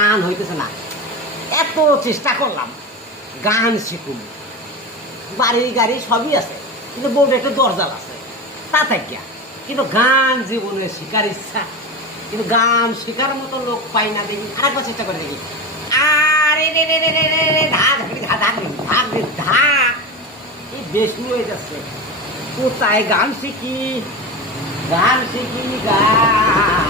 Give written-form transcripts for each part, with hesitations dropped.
গান হইতেছে না। এত চেষ্টা করলাম গান শিখুন, বাড়ি গাড়ি সবই আছে, কিন্তু বউটা একটু দরজাল আছে, তা থাকিয়া কিন্তু গান জীবনে শিকার ইচ্ছা, কিন্তু গান শেখার মতো লোক পাই না। দেখি আরেকবার চেষ্টা করে দেখি। আরে রে রে রে রে রে রে ধা ধাকড়ি ধা ধাকড়ি ধাক রে ধা। এই বেশ হয়ে যাচ্ছে, কোথায় গান শিখি, গান শিখি গান।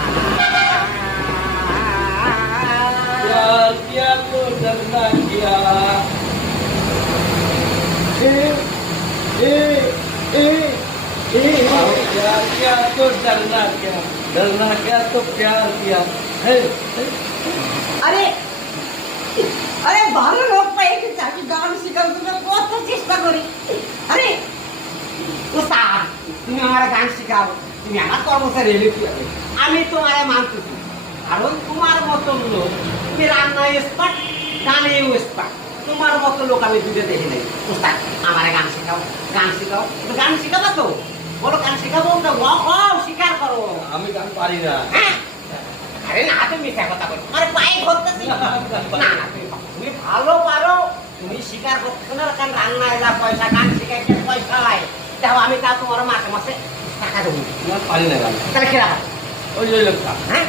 प्यार किया तो डरना क्या प्यार किया तो डरना क्या तो प्यार किया আরে আরে ভালো লোক পাই কি চাকরি গান শেখার জন্য কত চেষ্টা করি। আরে উস্তাদ, তুমি আমার গান শেখাও, তুমি আমার কর্মচারী হলে কি হবে? আমি তোমার মানতেছি, কারণ তোমার মতো লোক, তুমি রান্নায় এক্সপার্ট, গানেও এক্সপার্ট, তোমার মতো লোক আমি দুটো দেখে নেই। উস্তাদ আমার গান শেখাও, গান শেখাও, তুমি গান শেখাবা তো? বলো গান শেখাবো, স্বীকার করো। আমি গান পারি না। হ্যাঁ? আরে না, তুমি মিথ্যা কথা বলো, তোমার পায়ে ধরতেছি। না না, তুমি ভালো পারো, তুমি স্বীকার করছো না, কারণ রান্নায় যা পয়সা, গান শেখাইতে পয়সা লাগে, দেখো আমি তা তোমার মাসে মাসে টাকা দেবো। পারি না গান। তাহলে খেলা ওই লোকটা। হ্যাঁ